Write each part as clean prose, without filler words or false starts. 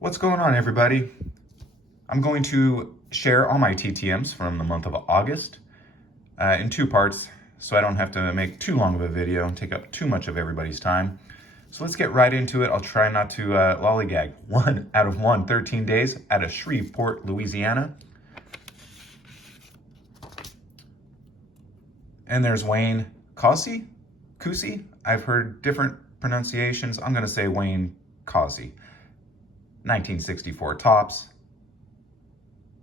What's going on, everybody? I'm going to share all my TTMs from the month of August in two parts, so I don't have to make too long of a video and take up too much of everybody's time. So let's get right into it. I'll try not to lollygag. 1 out of 13 days out of Shreveport, Louisiana. And there's Wayne Causey? I've heard different pronunciations. I'm going to say Wayne Causey. 1964 tops.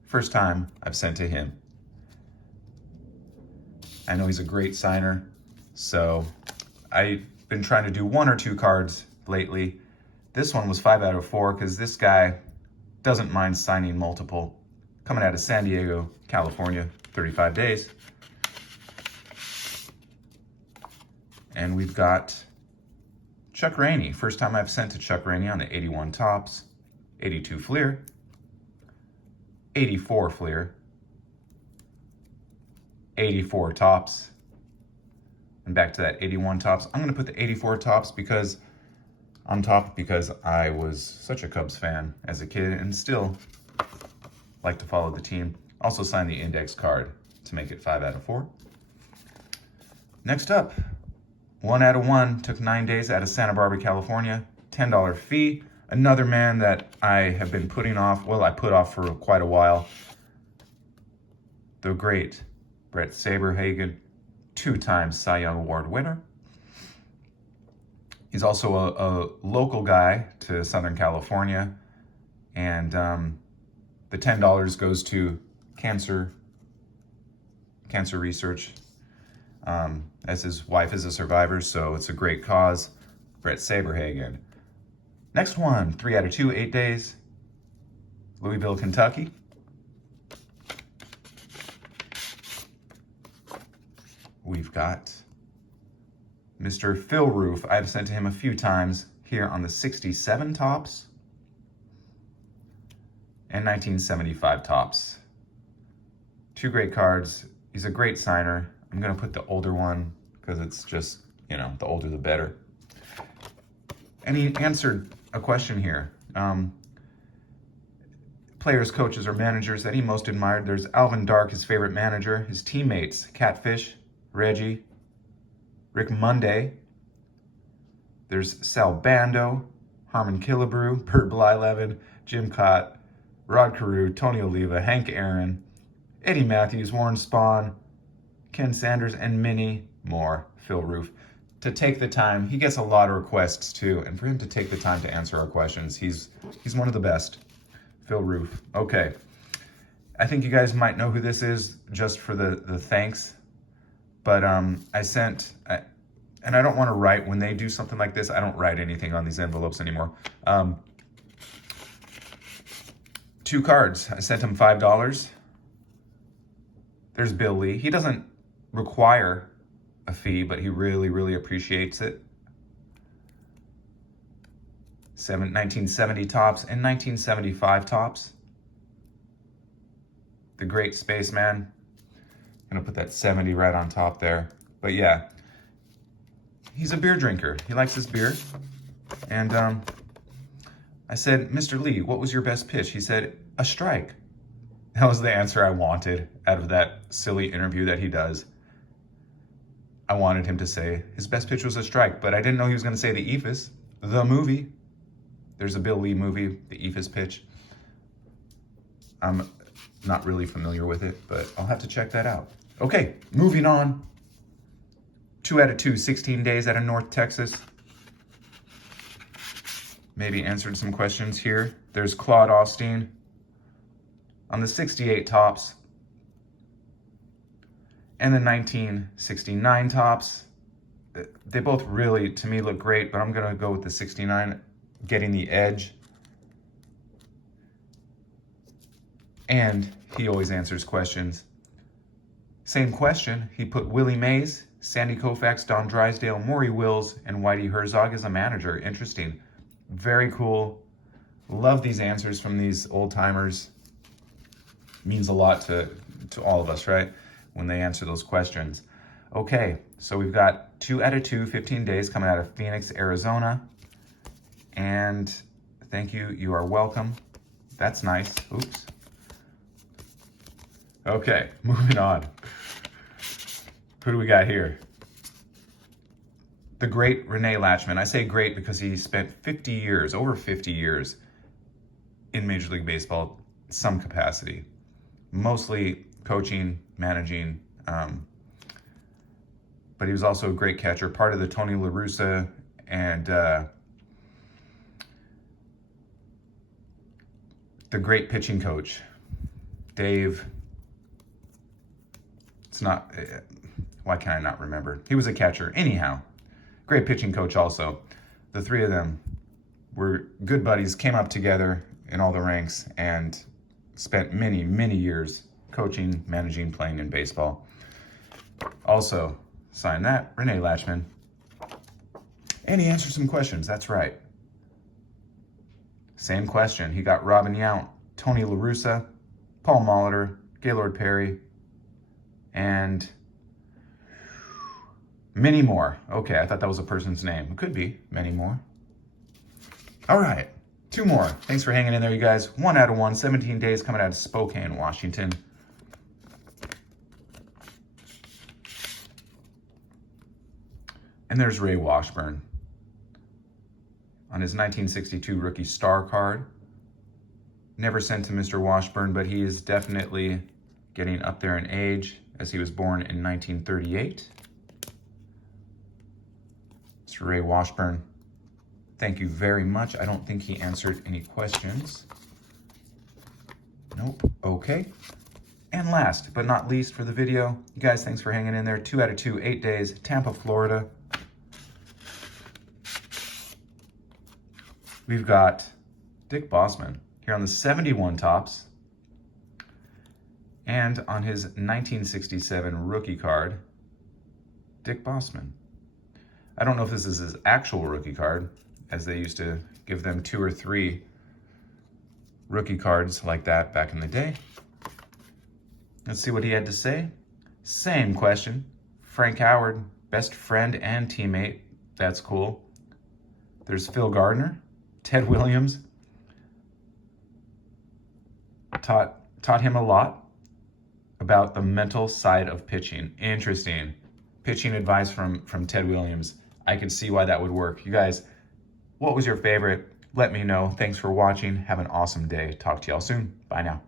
First time I've sent to him. I know he's a great signer, so I've been trying to do 1 or 2 cards lately. This one was 5 out of 4 because this guy doesn't mind signing multiple. Coming out of San Diego, California, 35 days. And we've got Chuck Rainey. First time I've sent to Chuck Rainey on the 81 tops. 82 Fleer, 84 Fleer, 84 tops, and back to that 81 tops. I'm going to put the 84 tops on top because I was such a Cubs fan as a kid and still like to follow the team. Also signed the index card to make it 5 out of 4. Next up, 1 out of 1, took 9 days out of Santa Barbara, California, $10 fee. Another man that I have been putting off, well, I put off for quite a while. The great Bret Saberhagen, 2-time Cy Young Award winner. He's also a local guy to Southern California. And the $10 goes to cancer research, as his wife is a survivor, so it's a great cause. Bret Saberhagen. Next one, 3 out of 2, 8 days. Louisville, Kentucky. We've got Mr. Phil Roof. I've sent to him a few times here on the 67 tops and 1975 tops. 2 great cards. He's a great signer. I'm going to put the older one because it's just, the older the better. And he answered a question here. Players, coaches, or managers that he most admired. There's Alvin Dark, his favorite manager. His teammates, Catfish, Reggie, Rick Monday. There's Sal Bando, Harmon Killebrew, Bert Blyleven, Jim Cott, Rod Carew, Tony Oliva, Hank Aaron, Eddie Matthews, Warren Spahn, Ken Sanders, and many more. Phil Roof. To take the time, he gets a lot of requests too, and for him to take the time to answer our questions, he's one of the best. Phil Roof. Okay, I think you guys might know who this is just for the thanks, but I sent, and I don't want to write, when they do something like this, I don't write anything on these envelopes anymore. 2 cards. I sent him $5. There's Bill Lee. He doesn't require a fee, but he really, really appreciates it. 1970 tops and 1975 tops. The great spaceman. I'm gonna put that 70 right on top there. But yeah, he's a beer drinker. He likes his beer. And I said, Mr. Lee, what was your best pitch? He said, a strike. That was the answer I wanted out of that silly interview that he does. I wanted him to say his best pitch was a strike, but I didn't know he was going to say the Eephus, the movie. There's a Bill Lee movie, the Eephus pitch. I'm not really familiar with it, but I'll have to check that out. Okay, moving on. 2 out of 2, 16 days out of North Texas. Maybe answered some questions here. There's Claude Austin on the 68 tops. And the 1969 tops. They both really, to me, look great, but I'm going to go with the 69, getting the edge. And he always answers questions. Same question, he put Willie Mays, Sandy Koufax, Don Drysdale, Maury Wills, and Whitey Herzog as a manager. Interesting. Very cool. Love these answers from these old timers. Means a lot to all of us, right? When they answer those questions. Okay, so we've got 2 out of 2, 15 days coming out of Phoenix, Arizona. And Thank you. You are welcome. That's nice. Oops. Okay, moving on. Who do we got here? The great Renee Latchman. I say great because he spent 50 years, over 50 years, in Major League Baseball, some capacity. Mostly coaching, managing, but he was also a great catcher, part of the Tony La Russa and the great pitching coach, Dave. It's not, why can I not remember? He was a catcher. Anyhow, great pitching coach also. The three of them were good buddies, came up together in all the ranks, and spent many, many years coaching, managing, playing in baseball. Also, sign that, Renee Latchman. And he answered some questions, that's right. Same question. He got Robin Yount, Tony La Russa, Paul Molitor, Gaylord Perry, and many more. Okay, I thought that was a person's name. It could be many more. All right, 2 more. Thanks for hanging in there, you guys. 1 out of 1, 17 days coming out of Spokane, Washington. And there's Ray Washburn on his 1962 rookie star card. Never sent to Mr. Washburn, but he is definitely getting up there in age, as he was born in 1938. Mr. Ray Washburn, thank you very much. I don't think he answered any questions. Nope. Okay. And last but not least for the video, you guys, thanks for hanging in there. 2 out of 2, 8 days, Tampa, Florida. We've got Dick Bossman here on the 71 Topps. And on his 1967 rookie card, Dick Bossman. I don't know if this is his actual rookie card, as they used to give them 2 or 3 rookie cards like that back in the day. Let's see what he had to say. Same question. Frank Howard, best friend and teammate. That's cool. There's Phil Gardner, Ted Williams. Taught him a lot about the mental side of pitching. Interesting. Pitching advice from Ted Williams. I could see why that would work. You guys, what was your favorite? Let me know. Thanks for watching. Have an awesome day. Talk to y'all soon. Bye now.